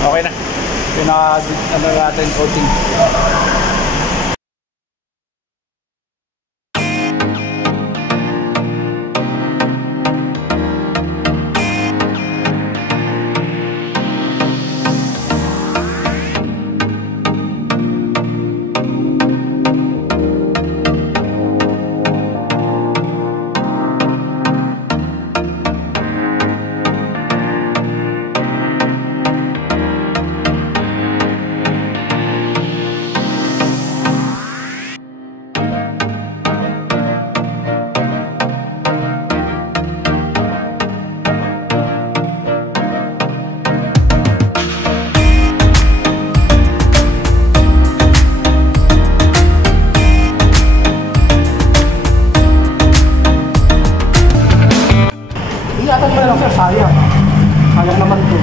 Okay na. Ano natin coating. Sayang. Sayang naman to.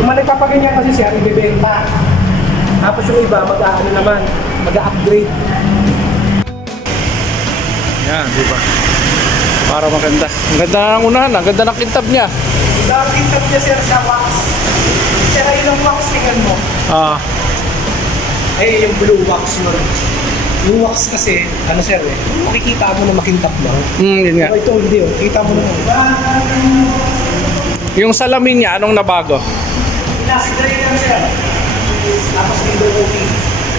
Yung mga nagpapaganyan kasi siya, ibibenta. Tapos yung iba, mag-ano naman, mag-upgrade. Yan, di ba? Para maganda. Ang ganda na ng unahan, ang ganda ng kintab niya. Ang kintab niya sir sa wax. Sir, ayun ang wax, tingnan mo. Yung blue wax yun. Yung wax kasi, ano sir makikita mo na makintab lang. Yun nga. Pero ito hindi kita mo na. Yung salamin niya, anong nabago? Plastic yan sir. Tapos window coating.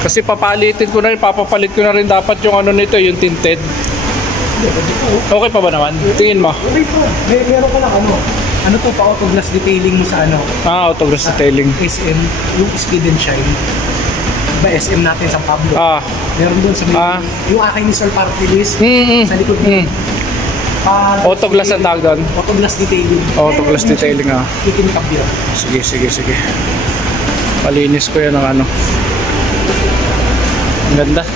Kasi papalitin ko na rin, papapalit ko na rin dapat yung ano nito, yung tinted. Okay pa ba naman? Tingin mo? Okay pa. Meron ko lang ano to pa autoglass detailing mo sa ano? Autoglass detailing. SM, yung Speed and Shine. Diba SM natin sa Pablo? Meron doon sa may, yung akin ni Sir Party List, sa likod mo. Autoglass ang tawag doon? Autoglass detailing. Autoglass detailing Kikinikap yun. Sige. Palinis ko yan ng ano. Ang ganda.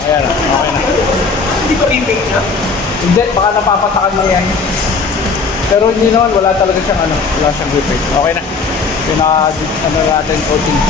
Ayan okay na. Hindi ba remake na? Hindi, baka napapatakan lang yan. Pero hindi naman, wala talaga siyang wala siyang repaint. Okay na. Ano natin coating.